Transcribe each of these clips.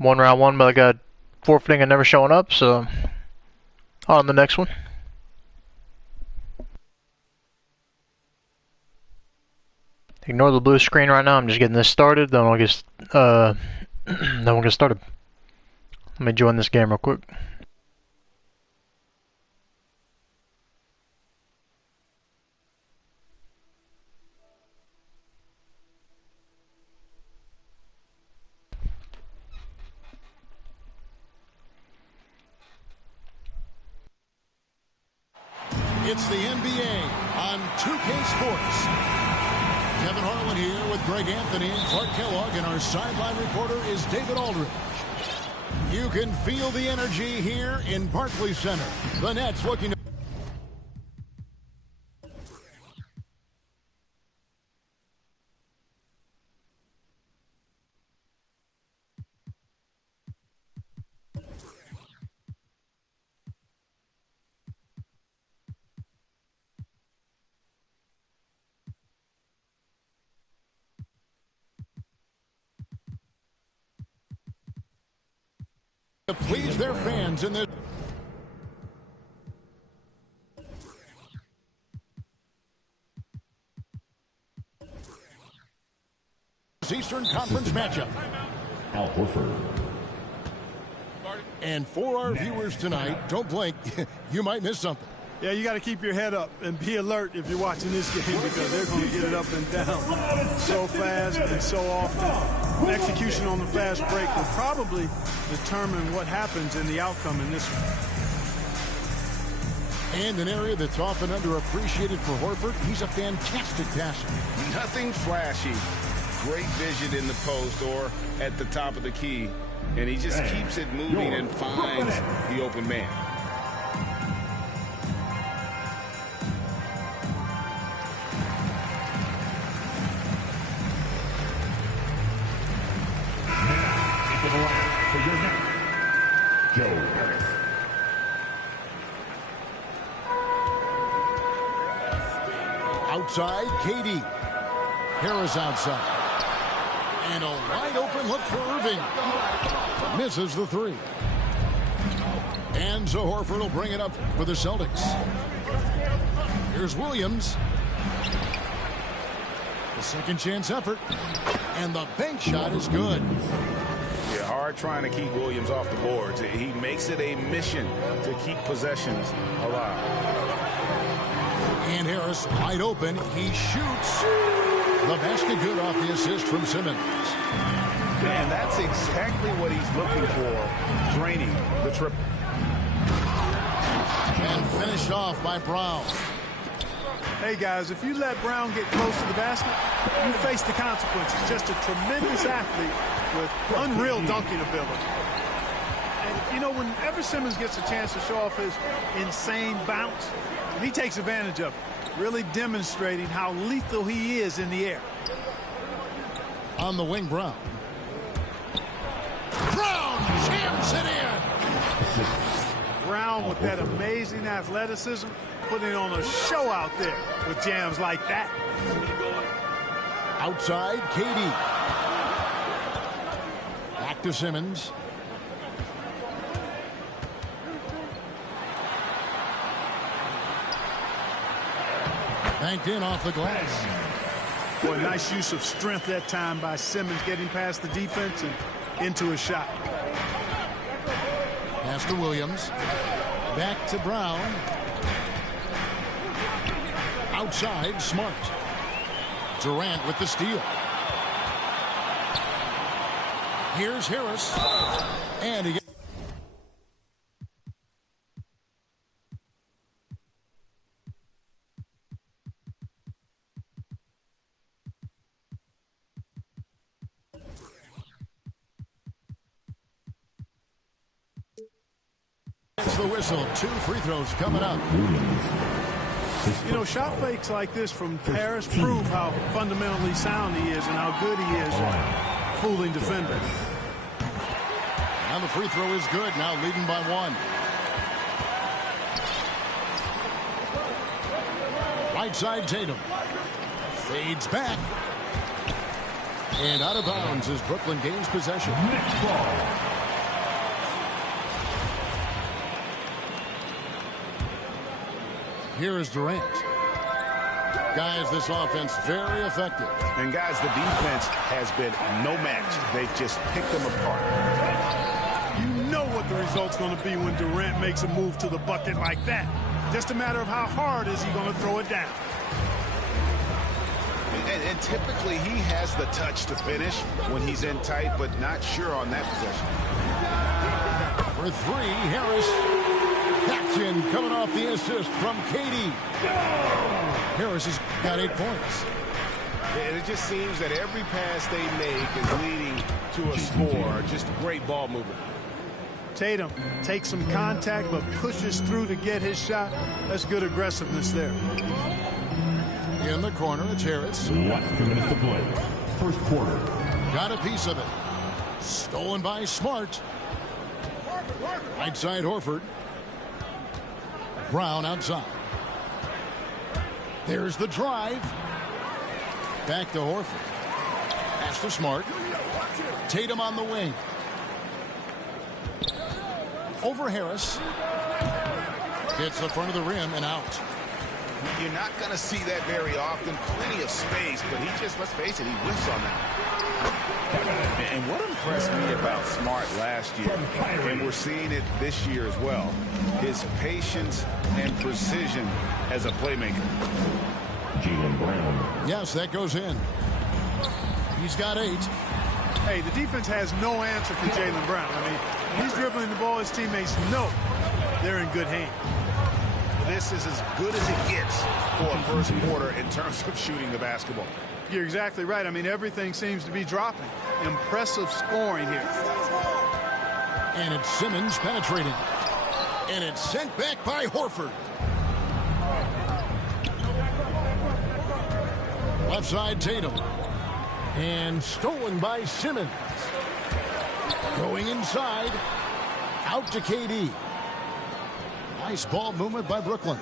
Won round one, but I got forfeiting and never showing up, so on the next one. Ignore the blue screen right now. I'm just getting this started. Then we'll get started. Let me join this game real quick. It's the NBA on 2K Sports. Kevin Harlan here with Greg Anthony and Clark Kellogg, and our sideline reporter is David Aldridge. You can feel the energy here in Barclays Center. The Nets looking to... to please their fans in this. Eastern Conference matchup. Al Horford. And for our viewers tonight, don't blink, you might miss something. Yeah, you got to keep your head up and be alert if you're watching this game, because they're going to get it up and down so fast and so often. Execution on the fast break will probably determine what happens in the outcome in this one. And an area that's often underappreciated for Horford, he's a fantastic passer. Nothing flashy. Great vision in the post or at the top of the key. And he just keeps it moving and finds the open man. For your next, Joe Harris. Outside, KD. Harris outside. And a wide open look for Irving. Misses the three. And so Horford will bring it up for the Celtics. Here's Williams. The second chance effort. And the bank shot is good. Yeah, hard trying to keep Williams off the boards. He makes it a mission to keep possessions alive. And Harris wide open. He shoots. The basket good off the assist from Simmons. Man, that's exactly what he's looking for, draining the triple. And finished off by Brown. Hey, guys, if you let Brown get close to the basket, you face the consequences. Just a tremendous athlete with unreal dunking ability. And, you know, whenever Simmons gets a chance to show off his insane bounce, he takes advantage of it, really demonstrating how lethal he is in the air. On the wing, Brown. Brown jams it in. Brown with that amazing athleticism, putting on a show out there with jams like that. Outside, KD. Back to Simmons. Banked in off the glass. Boy, nice use of strength that time by Simmons, getting past the defense and into a shot. Pass to Williams. Back to Brown. Outside, Smart. Durant with the steal. Here's Harris. And he gets... the whistle. 2 free throws coming up. You know, shot fakes like this from Harris prove how fundamentally sound he is and how good he is at fooling defenders. And the free throw is good. Now leading by 1. Right side, Tatum. Fades back. And out of bounds as Brooklyn gains possession. Next ball. Here is Durant. Guys, this offense very effective. And guys, the defense has been no match. They've just picked them apart. You know what the result's going to be when Durant makes a move to the bucket like that. Just a matter of how hard is he going to throw it down. And typically he has the touch to finish when he's in tight, but not sure on that possession. For three, Harris. That's in, coming off the assist from KD. Harris has got 8 points. And it just seems that every pass they make is leading to a score. Just great ball movement. Tatum takes some contact but pushes through to get his shot. That's good aggressiveness there. In the corner, it's Harris. Last 2 minutes to play. First quarter. Got a piece of it. Stolen by Smart. Right side, Horford. Brown outside. There's the drive. Back to Horford. Pass to Smart. Tatum on the wing. Over Harris. Hits the front of the rim and out. You're not going to see that very often. Plenty of space, but he just, let's face it, he whiffs on that. And what impressed me about Smart last year, and we're seeing it this year as well, his patience and precision as a playmaker. Jaylen Brown. Yes, that goes in. He's got 8. Hey, the defense has no answer for Jaylen Brown. I mean, when he's dribbling the ball, his teammates know they're in good hands. This is as good as it gets for a first quarter in terms of shooting the basketball. You're exactly right. I mean, everything seems to be dropping. Impressive scoring here. And it's Simmons penetrating. And it's sent back by Horford. Left side, Tatum. And stolen by Simmons. Going inside. Out to KD. Nice ball movement by Brooklyn.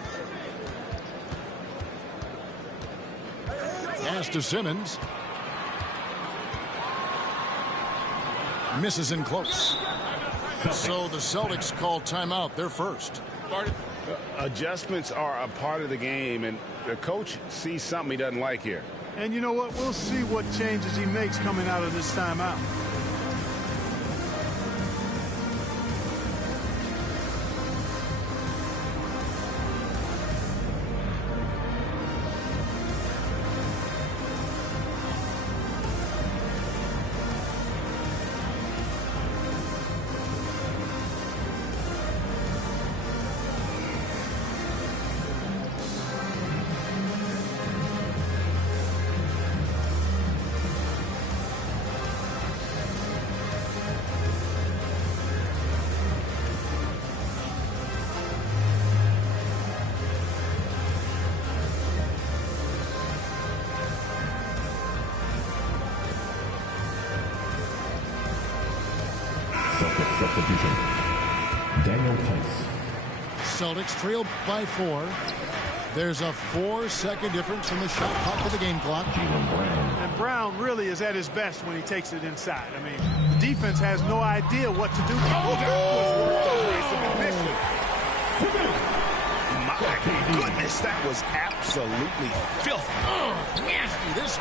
Pass to Simmons. Misses in close. So the Celtics call timeout. They're first. Adjustments are a part of the game, and the coach sees something he doesn't like here. And you know what? We'll see what changes he makes coming out of this timeout. Substitution. Daniel Tice. Celtics trail by 4. There's a 4-second difference in the shot clock to the game clock. Jaylen Brown. And Brown really is at his best when he takes it inside. I mean, the defense has no idea what to do. Oh, that was my goodness, that was absolutely filthy. Oh, nasty. This.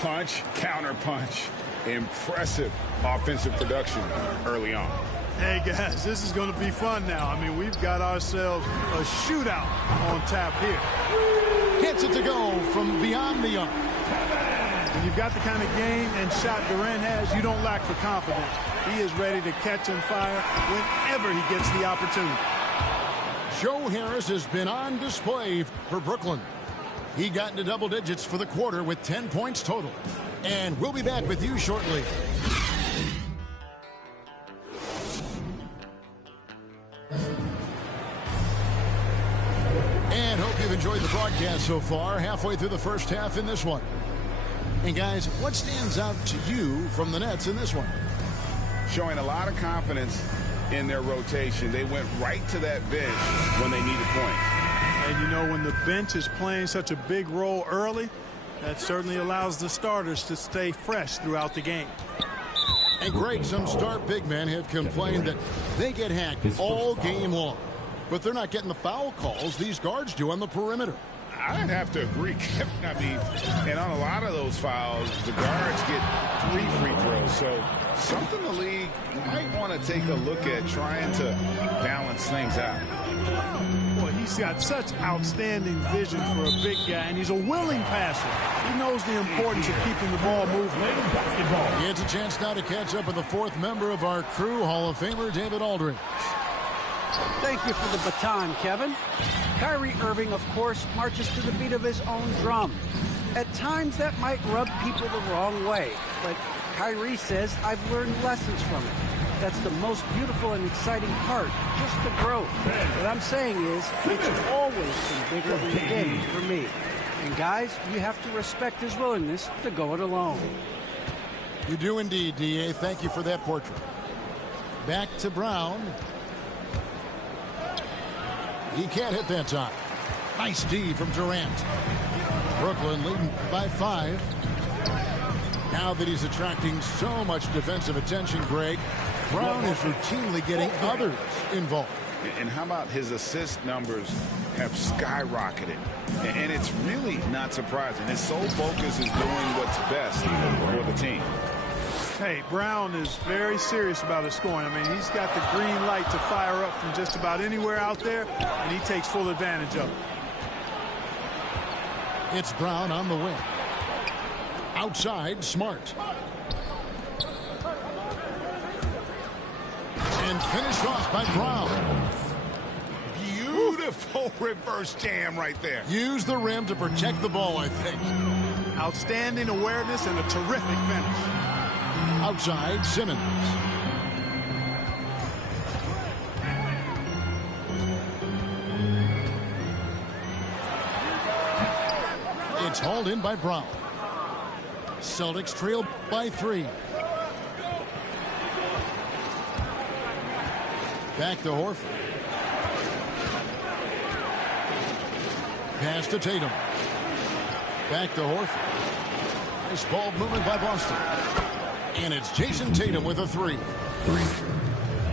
Punch, counter punch. Impressive offensive production early on. Hey, guys, this is going to be fun now. I mean, we've got ourselves a shootout on tap here. Gets it to go from beyond the arc. When you've got the kind of game and shot Durant has, you don't lack for confidence. He is ready to catch and fire whenever he gets the opportunity. Joe Harris has been on display for Brooklyn. He got into double digits for the quarter with 10 points total. And we'll be back with you shortly. And hope you've enjoyed the broadcast so far. Halfway through the first half in this one. And guys, what stands out to you from the Nets in this one? Showing a lot of confidence in their rotation. They went right to that bench when they needed points. And you know, when the bench is playing such a big role early, that certainly allows the starters to stay fresh throughout the game. And Greg, some star big men have complained that they get hacked all game long. But they're not getting the foul calls these guards do on the perimeter. I'd have to agree, Kevin. I mean, and on a lot of those fouls, the guards get 3 free throws. So something the league might want to take a look at, trying to balance things out. Boy, he's got such outstanding vision for a big guy, and he's a willing passer. He knows the importance of keeping the ball moving. He has a chance now to catch up with the 4th member of our crew, Hall of Famer David Aldridge. Thank you for the baton, Kevin. Kyrie Irving, of course, marches to the beat of his own drum. At times, that might rub people the wrong way, but Kyrie says, I've learned lessons from it. That's the most beautiful and exciting part, just the growth. What I'm saying is, it's always been bigger than the game for me. And guys, you have to respect his willingness to go it alone. You do indeed, D.A. Thank you for that portrait. Back to Brown. He can't hit that time. Nice D from Durant. Brooklyn leading by 5. Now that he's attracting so much defensive attention, Greg, Brown is routinely getting others involved. And how about his assist numbers have skyrocketed? And it's really not surprising. His sole focus is doing what's best for the team. Hey, Brown is very serious about his scoring. I mean, he's got the green light to fire up from just about anywhere out there, and he takes full advantage of it. It's Brown on the wing. Outside, Smart. And finished off by Brown. Beautiful reverse jam right there. Use the rim to protect the ball, I think. Outstanding awareness and a terrific finish. Outside, Simmons. It's hauled in by Brown. Celtics trail by 3. Back to Horford. Pass to Tatum. Back to Horford. Nice ball movement by Boston. And it's Jason Tatum with a 3.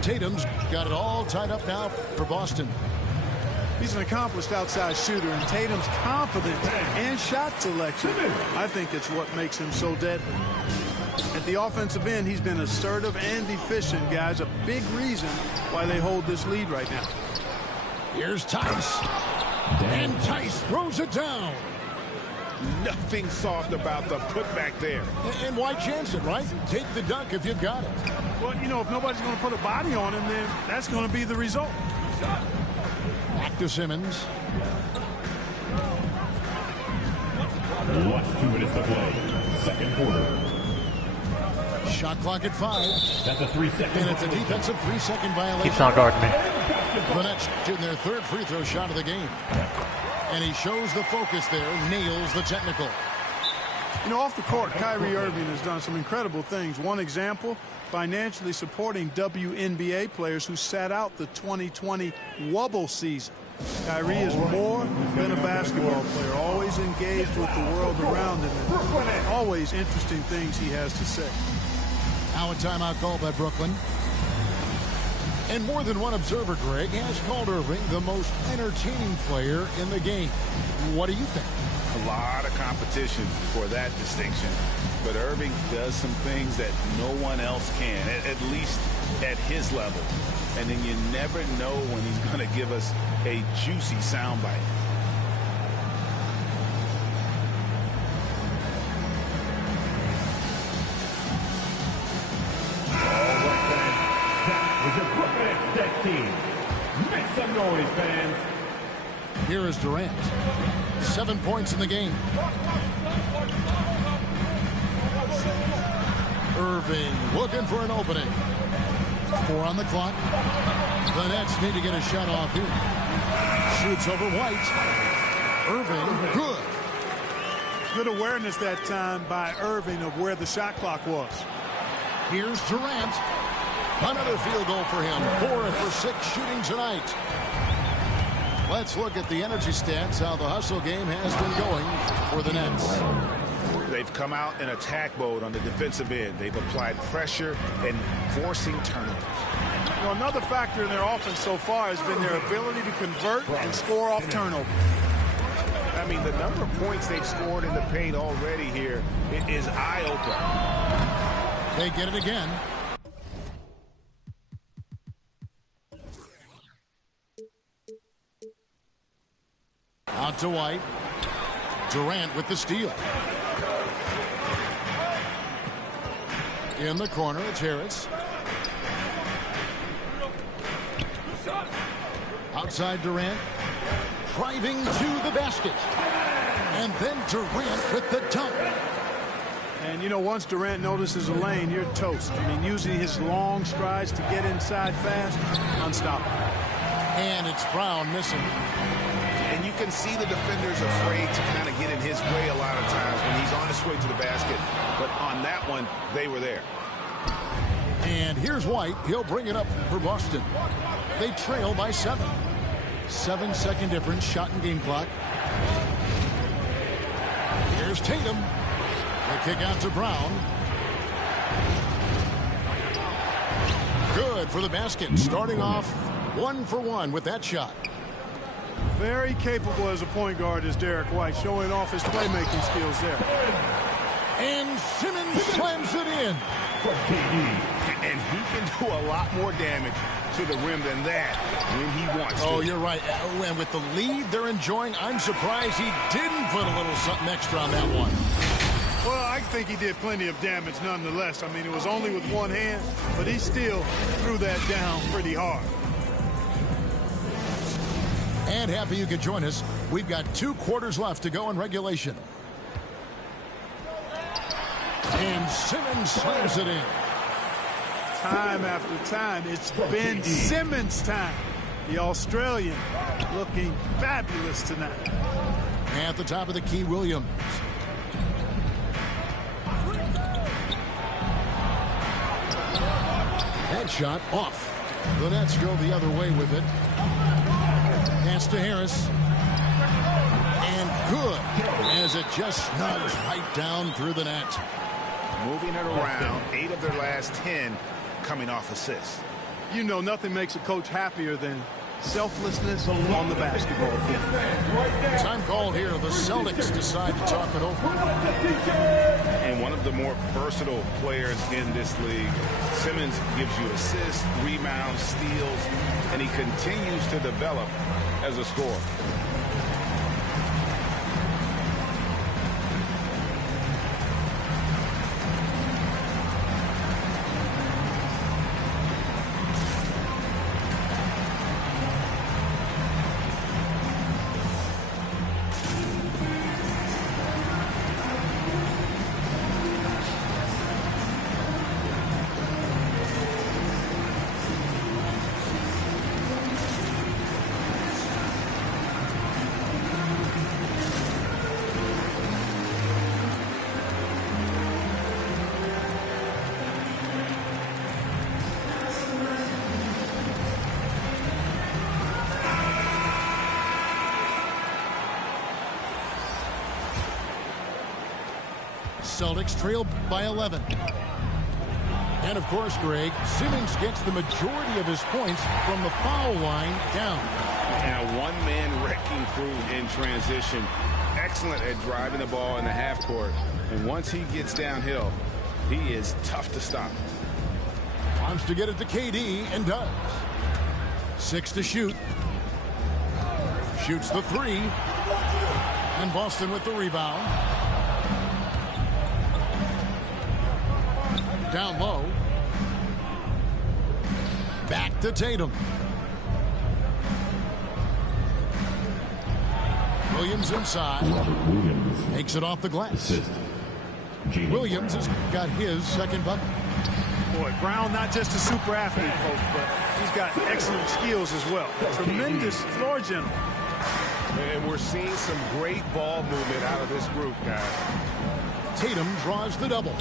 Tatum's got it all tied up now for Boston. He's an accomplished outside shooter, and Tatum's confidence and shot selection, I think it's what makes him so deadly. At the offensive end, he's been assertive and efficient, guys. A big reason why they hold this lead right now. Here's Tice. And Tice throws it down. Nothing soft about the putback there. And why chance it, right? Take the dunk if you've got it. Well, you know, if nobody's going to put a body on him, then that's going to be the result. Back to Simmons. Last 2 minutes to play. Second quarter. Shot clock at 5. That's a 3-second. And it's a defensive 3-second violation. Keeps on guarding me. The Nets shooting their 3rd free throw shot of the game. And he shows the focus there, nails the technical. You know, off the court, Kyrie Irving has done some incredible things. One example, financially supporting WNBA players who sat out the 2020 Wubble season. Kyrie is more than a basketball player, always engaged with the world around him, and always interesting things he has to say. Now a timeout called by Brooklyn. And more than one observer, Greg, has called Irving the most entertaining player in the game. What do you think? A lot of competition for that distinction. But Irving does some things that no one else can, at least at his level. And then you never know when he's going to give us a juicy soundbite. Team. Make some noise, fans. Here is Durant. 7 points in the game. Irving looking for an opening. 4 on the clock. The Nets need to get a shot off here. Shoots over White. Irving, good. Good awareness that time by Irving of where the shot clock was. Here's Durant. Another field goal for him. 4 for 6 shooting tonight. Let's look at the energy stats, how the hustle game has been going for the Nets. They've come out in attack mode on the defensive end. They've applied pressure and forcing turnovers. You know, another factor in their offense so far has been their ability to convert and score off turnover. I mean, the number of points they've scored in the paint already here is eye-opening. They get it again. Out to White. Durant with the steal. In the corner, it's Harris. Outside Durant. Driving to the basket. And then Durant with the dunk. And, you know, once Durant notices a lane, you're toast. I mean, using his long strides to get inside fast, unstoppable. And it's Brown missing. And you can see the defenders afraid to kind of get in his way a lot of times when he's on his way to the basket. But on that one, they were there. And here's White. He'll bring it up for Boston. They trail by 7. 7-second difference, shot and game clock. Here's Tatum. The kick out to Brown. Good for the basket. Starting off 1 for 1 with that shot. Very capable as a point guard is Derek White, showing off his playmaking skills there. And Simmons slams it in. And he can do a lot more damage to the rim than that when he wants to. Oh, you're right. And with the lead they're enjoying, I'm surprised he didn't put a little something extra on that one. Well, I think he did plenty of damage nonetheless. I mean, it was only with one hand, but he still threw that down pretty hard. And happy you could join us. We've got 2 quarters left to go in regulation. And Simmons slams it in. Time after time, it's Ben Simmons' time. The Australian looking fabulous tonight. At the top of the key, Williams. Headshot off. The Nets go the other way with it. Pass to Harris. And good, as it just snugs right down through the net. Moving it around, 8 of their last 10 coming off assists. You know, nothing makes a coach happier than selflessness on the basketball field. Time called here. The Celtics decide to talk it over. And one of the more versatile players in this league. Simmons gives you assists, rebounds, steals, and he continues to develop as a scorer. Celtics trail by 11. And of course, Greg, Simmons gets the majority of his points from the foul line down. And a one-man wrecking crew in transition. Excellent at driving the ball in the half court. And once he gets downhill, he is tough to stop. Wants to get it to KD and does. 6 to shoot. Shoots the 3. And Boston with the rebound. Down low. Back to Tatum. Williams inside. Makes it off the glass. Williams has got his second bucket. Boy, Brown not just a super athlete, folks, but he's got excellent skills as well. Tremendous floor general. And we're seeing some great ball movement out of this group, guys. Tatum draws the double.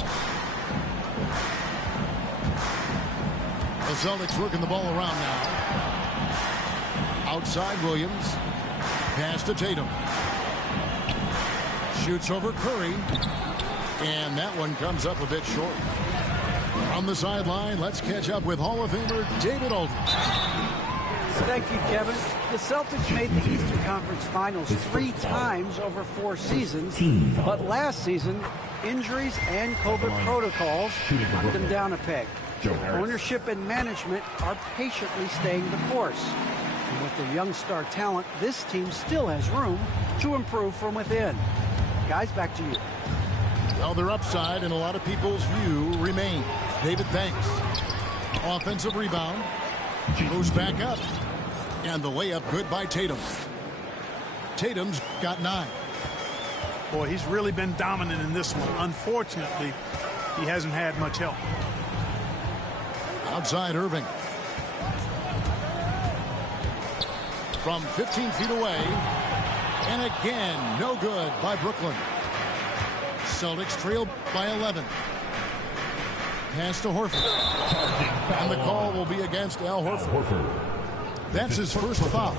The Celtics working the ball around now. Outside Williams. Pass to Tatum. Shoots over Curry. And that one comes up a bit short. From the sideline, let's catch up with Hall of Famer David Aldridge. Thank you, Kevin. The Celtics made the Eastern Conference Finals 3 times over 4 seasons, but last season, injuries and COVID protocols knocked them down a peg. Ownership and management are patiently staying the course. And with their young star talent, this team still has room to improve from within. Guys, back to you. Well, their upside in a lot of people's view remains. David, thanks. Offensive rebound. Moves back up. And the layup good by Tatum. Tatum's got 9. Boy, he's really been dominant in this one. Unfortunately, he hasn't had much help. Outside Irving. From 15 feet away. And again, no good by Brooklyn. Celtics trail by 11. Pass to Horford. And the call will be against Al Horford. That's his first foul.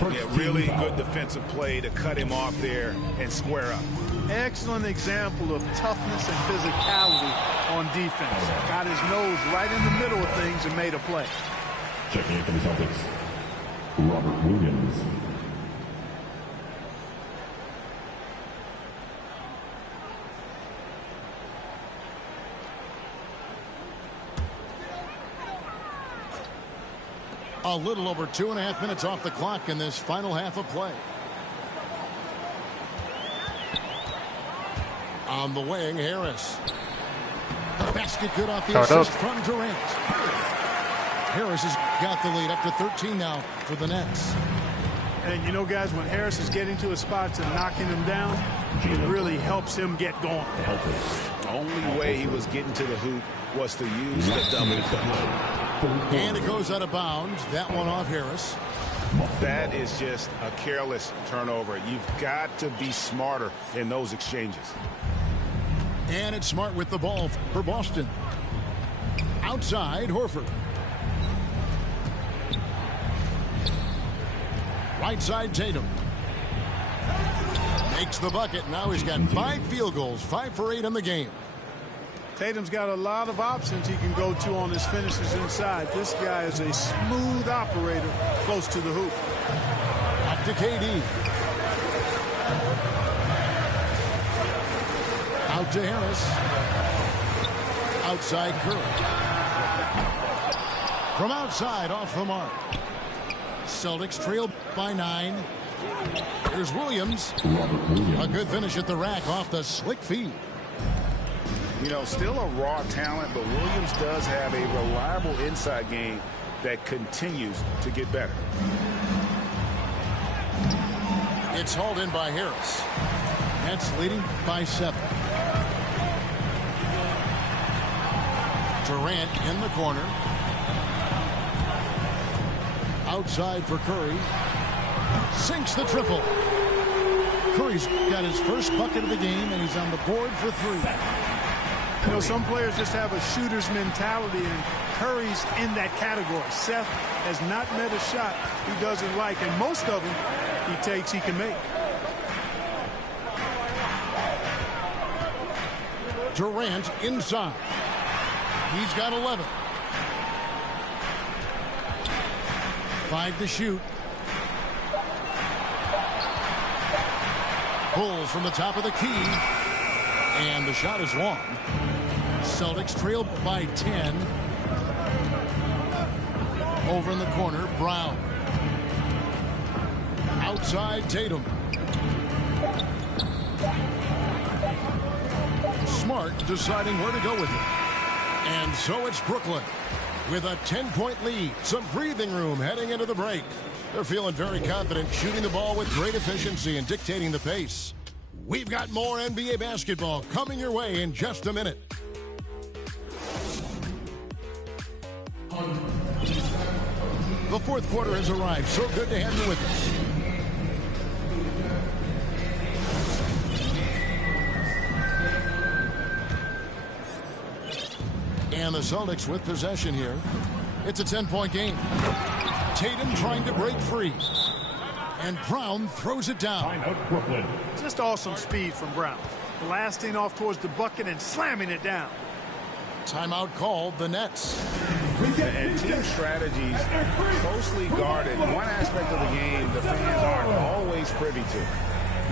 Yeah, really good defensive play to cut him off there and square up. Excellent example of toughness and physicality on defense. Got his nose right in the middle of things and made a play. Checking in for the Celtics, Robert Williams. A little over 2.5 minutes off the clock in this final half of play. On the wing, Harris. The basket good off the assist from Durant. Harris has got the lead up to 13 now for the Nets. And you know, guys, when Harris is getting to his spots and knocking him down, it really helps him get going. The only way he was getting to the hoop was to use the double. And it goes out of bounds. That one off Harris. That is just a careless turnover. You've got to be smarter in those exchanges. And it's Smart with the ball for Boston. Outside, Horford. Right side, Tatum. Makes the bucket. Now he's got 5 field goals, 5 for 8 in the game. Tatum's got a lot of options he can go to on his finishes inside. This guy is a smooth operator close to the hoop. Back to KD. Out to Harris. Outside Curry. From outside, off the mark. Celtics trail by 9. Here's Williams. A good finish at the rack off the slick feed. You know, still a raw talent, but Williams does have a reliable inside game that continues to get better. It's hauled in by Harris. Nets leading by 7. Durant in the corner. Outside for Curry. Sinks the triple. Curry's got his first bucket of the game, and he's on the board for 3. You know, some players just have a shooter's mentality, and Curry's in that category. Seth has not met a shot he doesn't like, and most of them he takes he can make. Durant inside. He's got 11. 5 to shoot. Pulls from the top of the key. And the shot is long. Celtics trail by 10. Over in the corner, Brown. Outside, Tatum. Smart deciding where to go with it. And so it's Brooklyn with a 10-point lead. Some breathing room heading into the break. They're feeling very confident, shooting the ball with great efficiency and dictating the pace. We've got more NBA basketball coming your way in just a minute. The fourth quarter has arrived. So good to have you with us. And the Celtics with possession here. It's a 10-point game. Tatum trying to break free. And Brown throws it down. Timeout, Brooklyn. Just awesome speed from Brown. Blasting off towards the bucket and slamming it down. Timeout called the Nets. And team strategies closely guarded. One aspect of the game the fans aren't always privy to.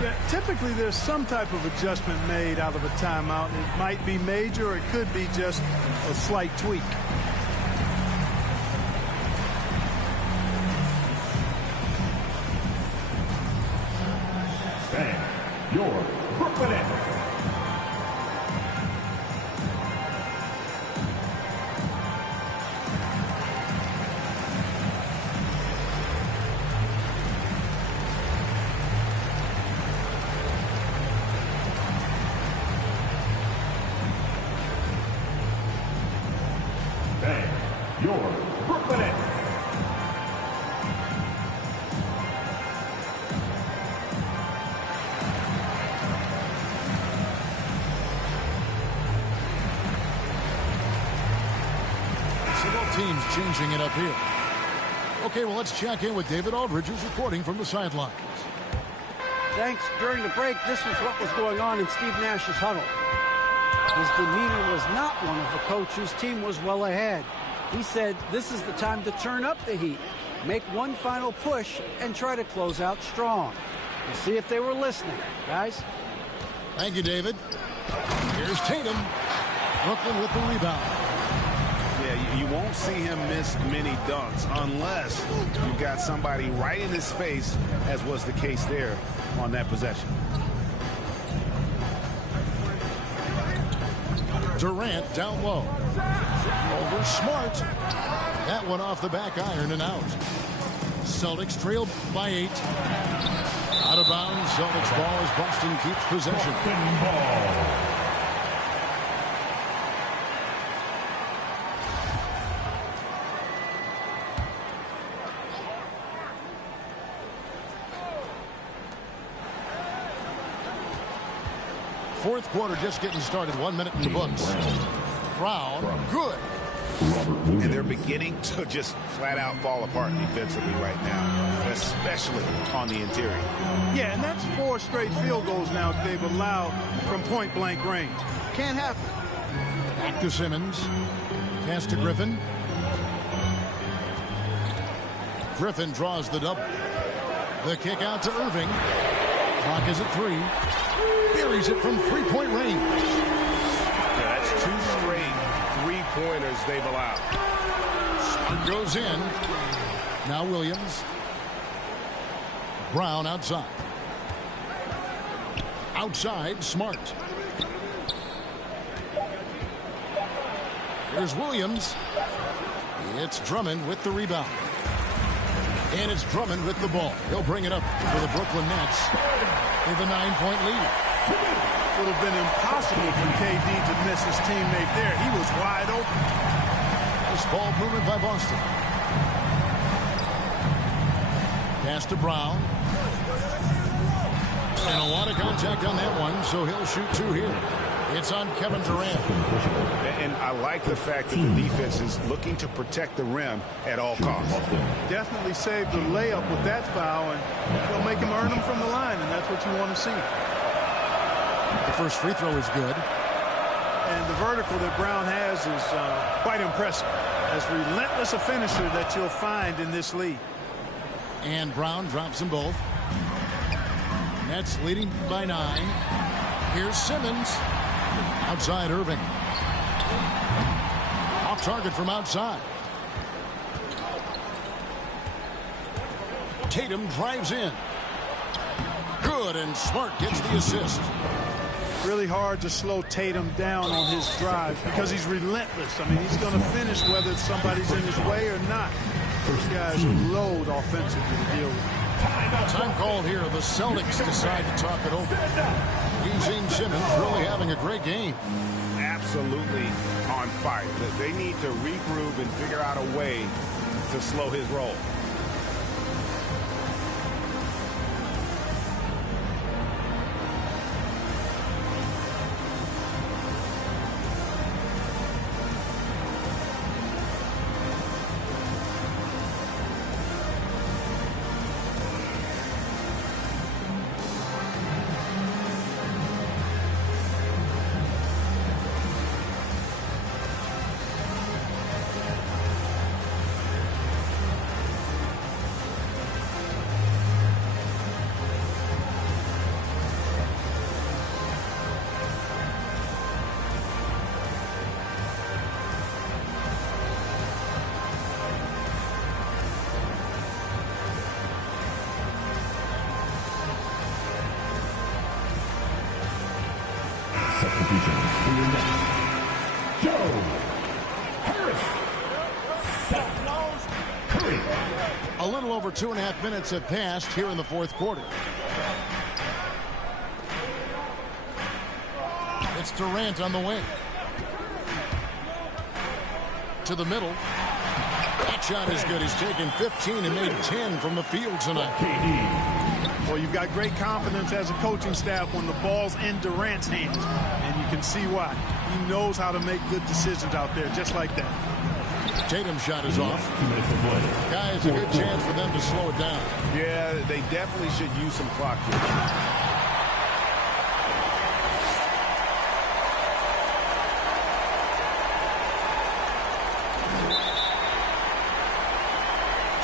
Yeah, typically there's some type of adjustment made out of a timeout. It might be major or it could be just a slight tweak. And your Brooklyn Nets. And your Brooklyn Nets. So both teams changing it up here. Okay, well, let's check in with David Aldridge, who's reporting from the sidelines. Thanks. During the break, this was what was going on in Steve Nash's huddle. His demeanor was not one of a coach whose team was well ahead. He said this is the time to turn up the heat, make one final push, and try to close out strong. We'll see if they were listening, guys. Thank you, David. Here's Tatum. Brooklyn with the rebound. Yeah, you won't see him miss many dunks unless you've got somebody right in his face, as was the case there on that possession. Durant down low. Over Smart. That one off the back iron and out. Celtics trail by 8. Out of bounds. Celtics ball as Boston keeps possession. Boston ball. Fourth quarter just getting started. 1 minute in the books. Brown, good. And they're beginning to just flat out fall apart defensively right now, especially on the interior. Yeah, and that's 4 straight field goals now they've allowed from point-blank range. Can't happen. Back to Simmons. Pass to Griffin. Griffin draws the double. The kick out to Irving. Clock is at 3. Buries it from 3-point range. Yeah, that's 2 straight three-pointers they've allowed. Smart goes in. Now Williams. Brown outside. Outside, Smart. Here's Williams. It's Drummond with the rebound. And it's Drummond with the ball. He'll bring it up for the Brooklyn Nets with a 9-point lead. Would have been impossible for KD to miss his teammate there. He was wide open. This ball movement by Boston. Pass to Brown. And a lot of contact on that one, so he'll shoot 2 here. It's on Kevin Durant. And I like the fact that the defense is looking to protect the rim at all costs. Definitely saved the layup with that foul, and they'll make him earn them from the line, and that's what you want to see. The first free throw is good. And the vertical that Brown has is quite impressive. As relentless a finisher that you'll find in this league. And Brown drops them both. Nets leading by 9. Here's Simmons. Outside Irving. Off target from outside. Tatum drives in. Good, and Smart gets the assist. Really hard to slow Tatum down on his drives because he's relentless. I mean, he's going to finish whether somebody's in his way or not. These guys load offensively to deal with. Time called here. The Celtics decide to talk it over. Eugene Simmons really having a great game. Absolutely on fire. They need to regroup and figure out a way to slow his roll. little over 2.5 minutes have passed here in the fourth quarter. It's Durant on the wing. To the middle. That shot is good. He's taken 15 and made 10 from the field tonight. Well, you've got great confidence as a coaching staff when the ball's in Durant's hands. And you can see why. He knows how to make good decisions out there, just like that. Tatum's shot is off. Guys, a good chance for them to slow it down. Yeah, they definitely should use some clock here.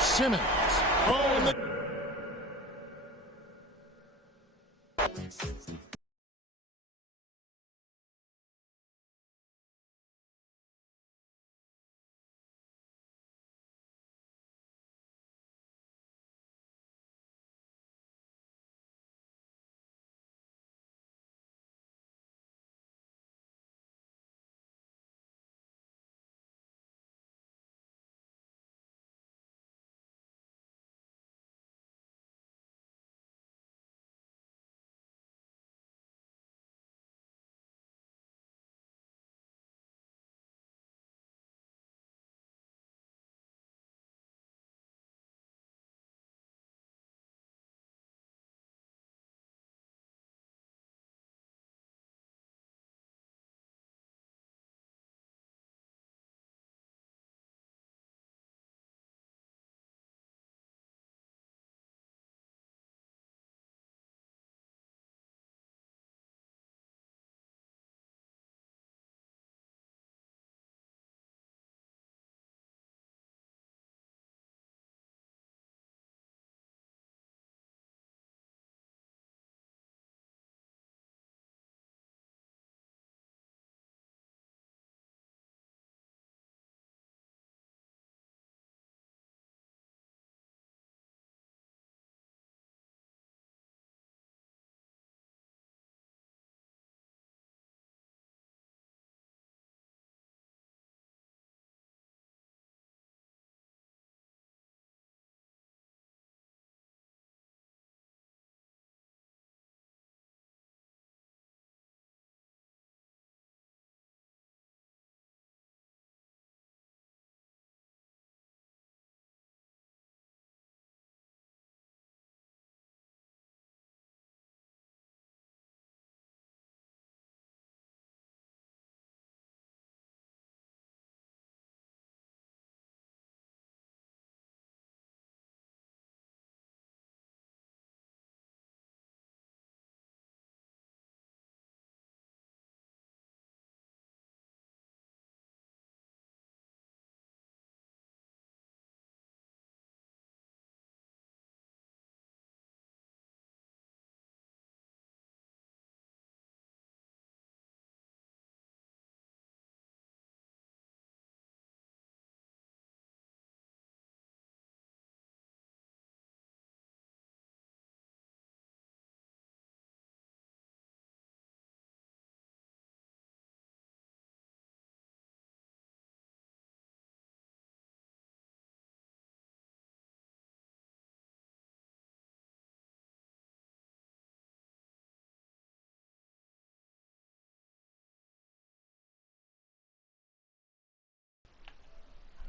Simmons. Oh, and the...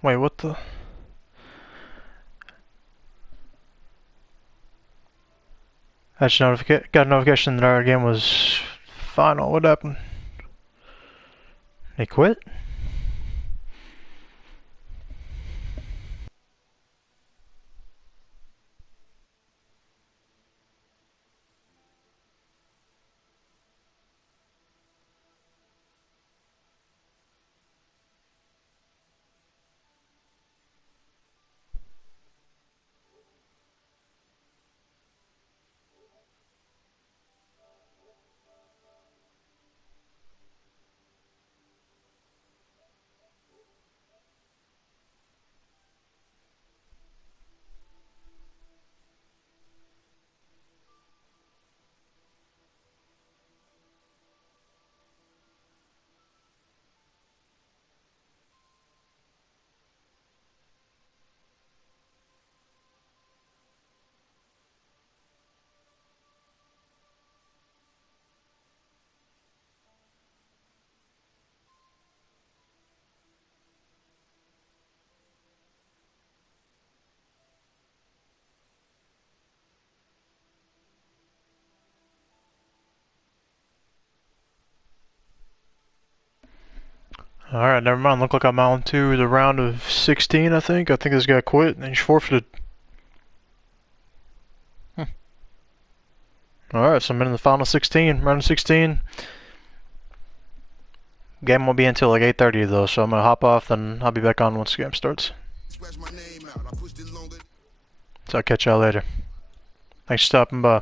Wait, what the? I just got a notification that our game was final. What happened? They quit? Alright, never mind. Look like I'm on to the round of 16, I think. I think this guy quit and he's forfeited. Alright, so I'm in the final 16, round of 16. Game won't be until like 8:30 though, so I'm gonna hop off, then I'll be back on once the game starts. So I'll catch y'all later. Thanks for stopping by.